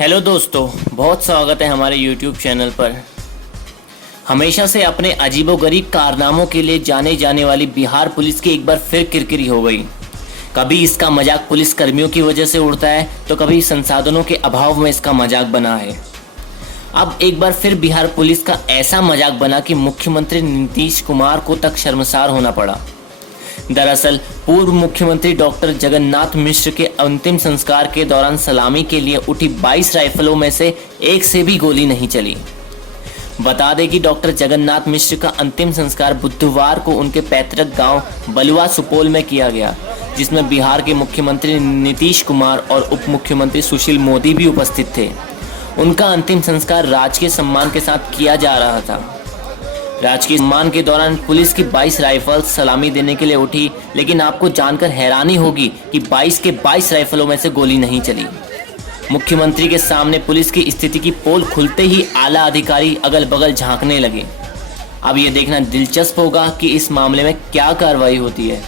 Hello दोस्तों, बहुत स्वागत है हमारे YouTube चैनल पर। हमेशा से अपने अजीबोगरीब कारनामों के लिए जाने जाने वाली बिहार पुलिस की एक बार फिर किरकिरी हो गई। कभी इसका मजाक पुलिस कर्मियों की वजह से उड़ता है तो कभी संसाधनों के अभाव में इसका मजाक बना है। अब एक बार फिर बिहार पुलिस का ऐसा मजाक बना कि मुख्यमंत्री नीतीश कुमार को तक शर्मसार होना पड़ा। दरअसल पूर्व मुख्यमंत्री डॉक्टर जगन्नाथ मिश्र के अंतिम संस्कार के दौरान सलामी के लिए उठी 22 राइफलों में से एक से भी गोली नहीं चली। बता दें कि डॉक्टर जगन्नाथ मिश्र का अंतिम संस्कार बुधवार को उनके पैतृक गांव बलुआ सुपौल में किया गया, जिसमें बिहार के मुख्यमंत्री नीतीश कुमार और उप मुख्यमंत्री सुशील मोदी भी उपस्थित थे। उनका अंतिम संस्कार राजकीय सम्मान के साथ किया जा रहा था। राजकीय सम्मान के दौरान पुलिस की 22 राइफल सलामी देने के लिए उठी, लेकिन आपको जानकर हैरानी होगी कि 22 के 22 राइफलों में से गोली नहीं चली। मुख्यमंत्री के सामने पुलिस की स्थिति की पोल खुलते ही आला अधिकारी अगल बगल झांकने लगे। अब ये देखना दिलचस्प होगा कि इस मामले में क्या कार्रवाई होती है।